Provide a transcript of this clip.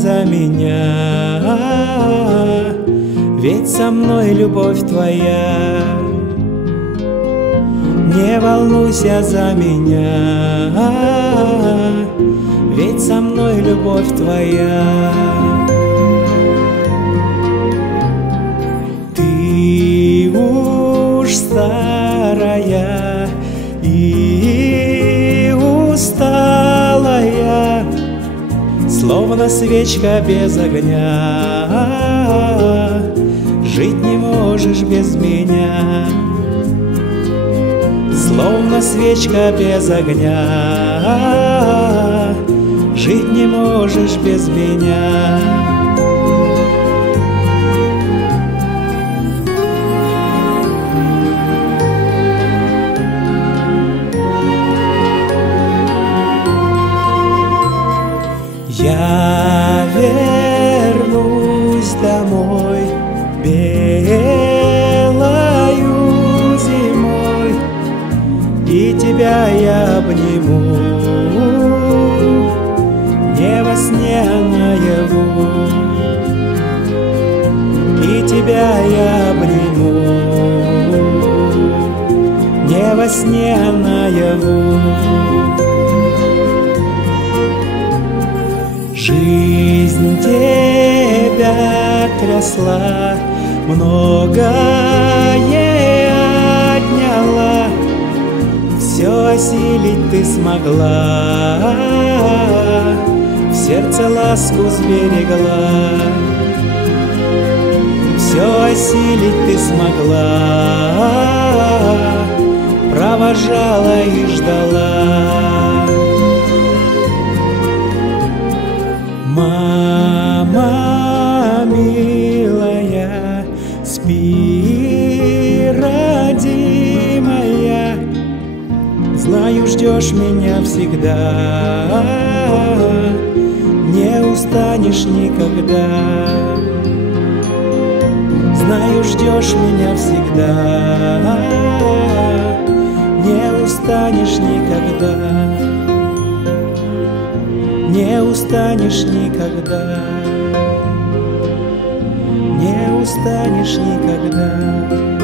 за меня, ведь со мной любовь твоя. Не волнуйся за меня, ведь со мной любовь твоя. Ты уж старая и усталая, словно свечка без огня, жить не можешь без меня. Словно свечка без огня, жить не можешь без меня. Я вернусь домой белою зимой, и тебя я обниму не во сне, а наяву. И тебя я обниму не во сне, а наяву. Жизнь тебя трясла, многое отняла, все осилить ты смогла, в сердце ласку сберегла. Все осилить ты смогла, провожала и ждала. Мама милая, спи, родимая, знаю, ждешь меня всегда, не устанешь никогда. Знаю, ждешь меня всегда, не устанешь никогда. Не устанешь никогда, не устанешь никогда.